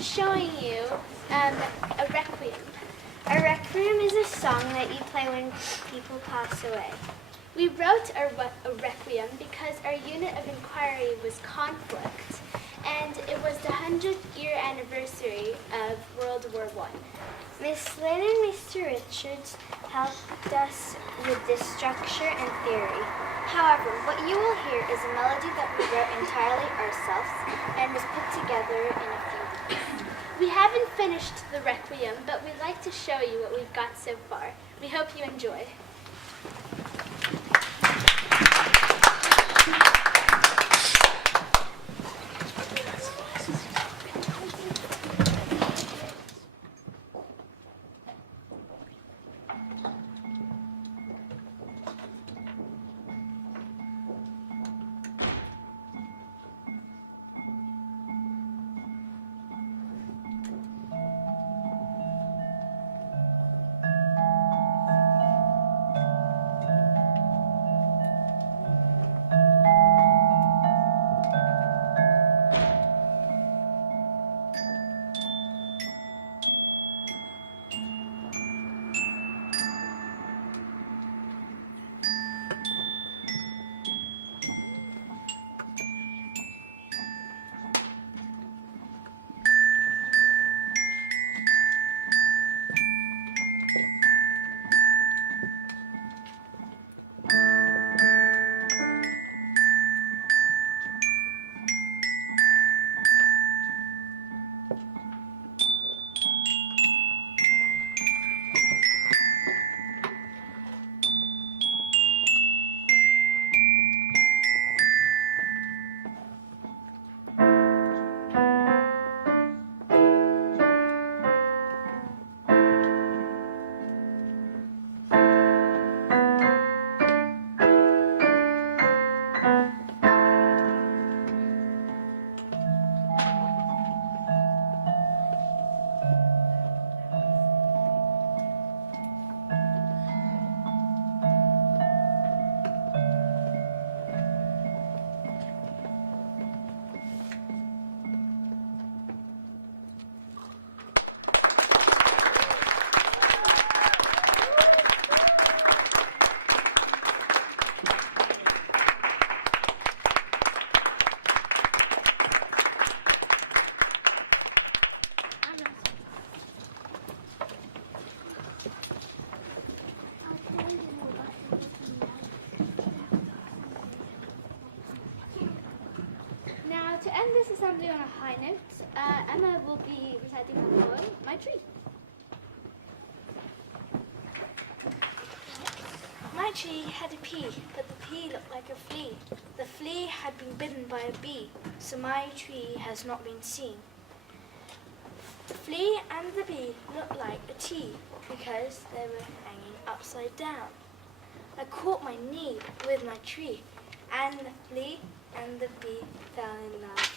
showing you a requiem. A requiem is a song that you play when people pass away. We wrote a requiem because our unit of inquiry was conflict, and it was the 100th-year anniversary of World War I. Miss Lynn and Mr. Richards helped us with this structure and theory. However, what you will hear is a melody that we wrote entirely ourselves and was put together in a few weeks. We haven't finished the requiem, but we'd like to show you what we've got so far. We hope you enjoy. To end this assembly on a high note, Emma will be reciting the poem, My Tree. My tree had a pea, but the pea looked like a flea. The flea had been bitten by a bee, so my tree has not been seen. The flea and the bee looked like a T, because they were hanging upside down. I caught my knee with my tree, and the flea and the bee fell in love.